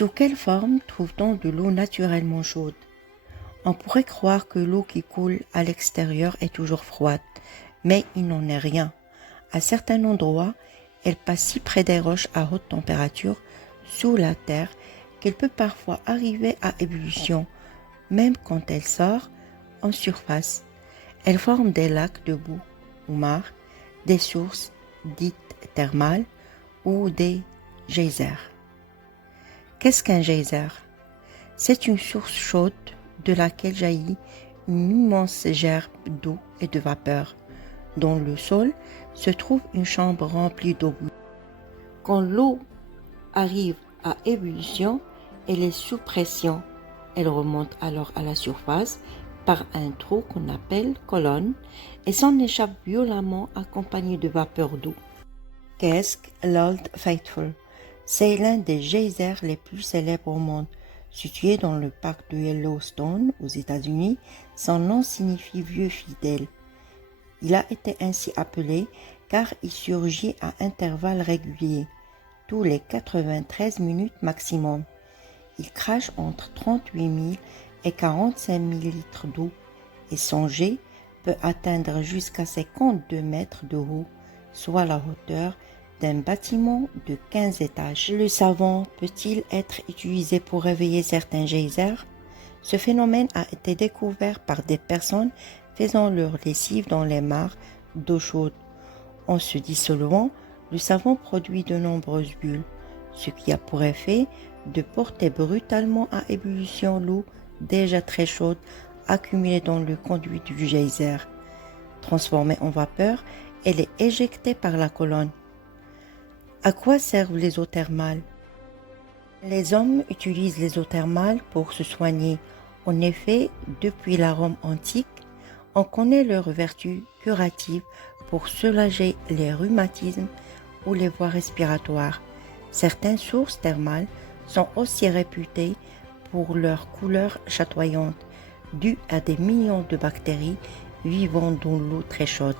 Sous quelle forme trouve-t-on de l'eau naturellement chaude? On pourrait croire que l'eau qui coule à l'extérieur est toujours froide, mais il n'en est rien. À certains endroits, elle passe si près des roches à haute température, sous la terre, qu'elle peut parfois arriver à ébullition, même quand elle sort en surface. Elle forme des lacs de boue ou mares, des sources dites thermales ou des geysers. Qu'est-ce qu'un geyser? C'est une source chaude de laquelle jaillit une immense gerbe d'eau et de vapeur. Dans le sol se trouve une chambre remplie d'eau bouillante. Quand l'eau arrive à ébullition, elle est sous pression. Elle remonte alors à la surface par un trou qu'on appelle colonne et s'en échappe violemment accompagnée de vapeur d'eau. Qu'est-ce que l'Old Faithful? C'est l'un des geysers les plus célèbres au monde. Situé dans le parc de Yellowstone aux États-Unis, son nom signifie vieux fidèle. Il a été ainsi appelé car il surgit à intervalles réguliers, tous les 93 minutes maximum. Il crache entre 38 000 et 45 000 litres d'eau et son jet peut atteindre jusqu'à 52 mètres de haut, soit la hauteur d'un bâtiment de 15 étages. Le savon peut-il être utilisé pour réveiller certains geysers? Ce phénomène a été découvert par des personnes faisant leur lessive dans les mares d'eau chaude. En se dissolvant, le savon produit de nombreuses bulles, ce qui a pour effet de porter brutalement à ébullition l'eau déjà très chaude accumulée dans le conduit du geyser. Transformée en vapeur, elle est éjectée par la colonne. À quoi servent les eaux thermales? Les hommes utilisent les eaux thermales pour se soigner. En effet, depuis la Rome antique, on connaît leurs vertus curatives pour soulager les rhumatismes ou les voies respiratoires. Certaines sources thermales sont aussi réputées pour leur couleur chatoyante, due à des millions de bactéries vivant dans l'eau très chaude.